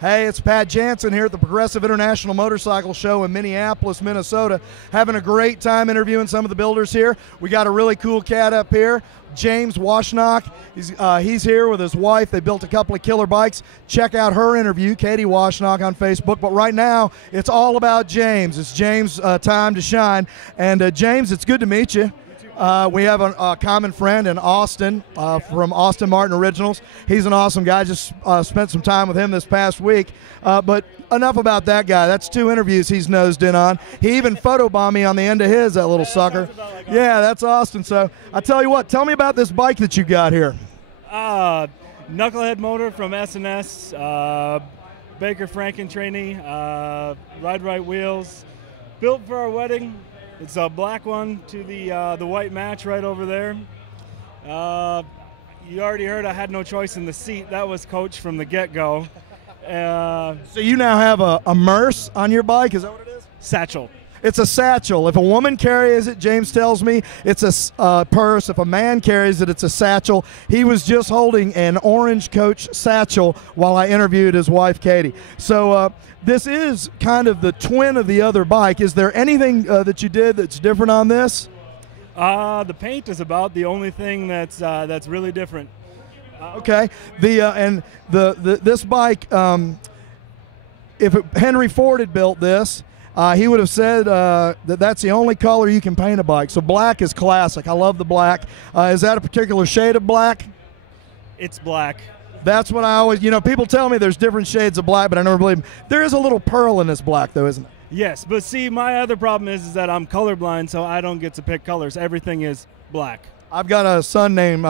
Hey, it's Pat Jansen here at the Progressive International Motorcycle Show in Minneapolis, Minnesota. Having a great time interviewing some of the builders here. We got a really cool cat up here, James Washnok. He's here with his wife. They built a couple of killer bikes. Check out her interview, Katie Washnok, on Facebook. But right now, it's all about James. It's James' time to shine. And James, it's good to meet you. We have a common friend in Austin from Austin Martin Originals. He's an awesome guy. Just spent some time with him this past week. But enough about that guy. That's 2 interviews he's nosed in on. He even photobombed me on the end of his, that little sucker. Yeah, that's Austin. So I tell you what, tell me about this bike that you got here. Knucklehead motor from S&S, Baker Franken trainee, Ridewright Wheels. Built for our wedding. It's a black one to the white match right over there. You already heard I had no choice in the seat. That was coach from the get-go. So you now have a Merce on your bike, is that what it is? Satchel. It's a satchel. If a woman carries it, James tells me, it's a purse. If a man carries it, it's a satchel. He was just holding an orange Coach satchel while I interviewed his wife, Katie. So this is kind of the twin of the other bike. Is there anything that you did that's different on this? The paint is about the only thing that's really different. Okay. This bike, if Henry Ford had built this, he would have said that's the only color you can paint a bike. So black is classic. I love the black. Is that a particular shade of black? It's black. That's what I always, people tell me there's different shades of black, but I never believe them. There is a little pearl in this black, though, isn't it? Yes, but see, my other problem is that I'm colorblind, so I don't get to pick colors. Everything is black. I've got a son named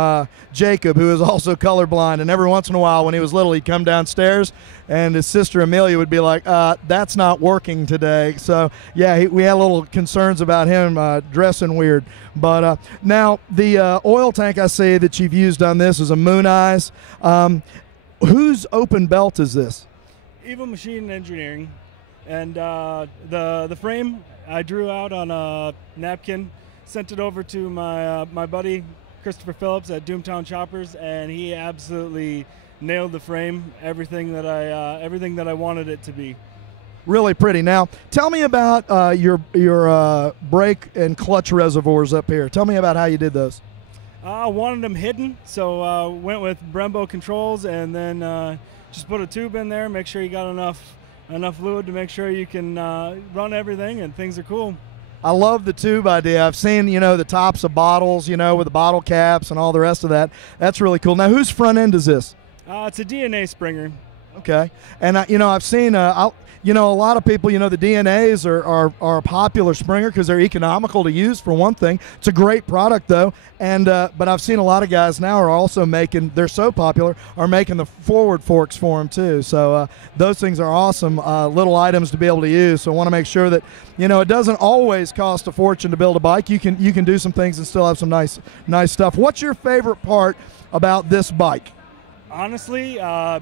Jacob who is also colorblind, and every once in a while when he was little, he'd come downstairs, and his sister Amelia would be like, that's not working today. So, yeah, we had a little concerns about him dressing weird. But now the oil tank I see that you've used on this is a Moon Eyes. Whose open belt is this? Evil Machine Engineering. And the frame I drew out on a napkin. Sent it over to my buddy Christopher Phillips at Doomtown Choppers, and he absolutely nailed the frame. Everything that I wanted it to be. Really pretty. Now, tell me about your brake and clutch reservoirs up here. Tell me about how you did those. I wanted them hidden, so went with Brembo controls, and then just put a tube in there. Make sure you got enough fluid to make sure you can run everything, and things are cool. I love the tube idea. I've seen, the tops of bottles, with the bottle caps and all the rest of that. That's really cool. Now, whose front end is this? It's a DNA Springer. Okay. And, I've seen, a lot of people, the DNAs are a popular Springer because they're economical to use, for one thing. It's a great product, though. And but I've seen a lot of guys now are also they're so popular, are making the forward forks for them, too. So those things are awesome little items to be able to use. So I want to make sure that, it doesn't always cost a fortune to build a bike. You can do some things and still have some nice stuff. What's your favorite part about this bike? Honestly,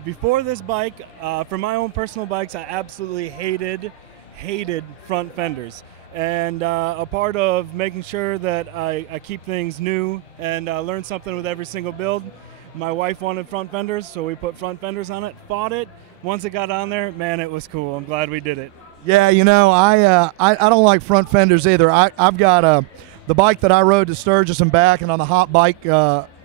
before this bike, for my own personal bikes, I absolutely hated front fenders. And a part of making sure that I keep things new and learn something with every single build, my wife wanted front fenders, so we put front fenders on it, fought it. Once it got on there, man, it was cool. I'm glad we did it. Yeah, I don't like front fenders either. I've got the bike that I rode to Sturgis and back, and on the Hot Bike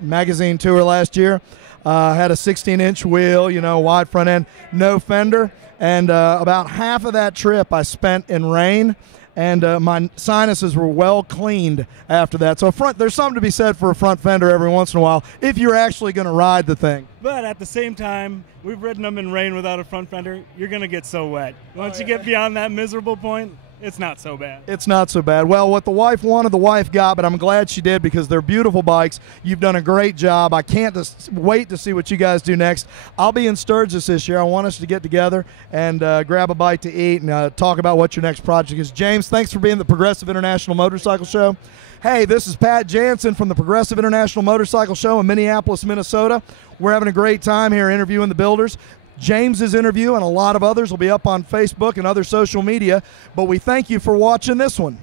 magazine tour last year, had a 16-inch wheel, wide front end, no fender, and about half of that trip I spent in rain, and my sinuses were well cleaned after that. So there's something to be said for a front fender every once in a while if you're actually going to ride the thing. But at the same time, we've ridden them in rain without a front fender. You're going to get so wet. Once you get beyond that miserable point, it's not so bad. It's not so bad. Well, what the wife wanted, the wife got, but I'm glad she did because they're beautiful bikes. You've done a great job. I can't just wait to see what you guys do next. I'll be in Sturgis this year. I want us to get together and grab a bite to eat and talk about what your next project is. James, thanks for being the Progressive International Motorcycle Show. Hey, this is Pat Jansen from the Progressive International Motorcycle Show in Minneapolis, Minnesota. We're having a great time here interviewing the builders. James's interview and a lot of others will be up on Facebook and other social media, but we thank you for watching this one.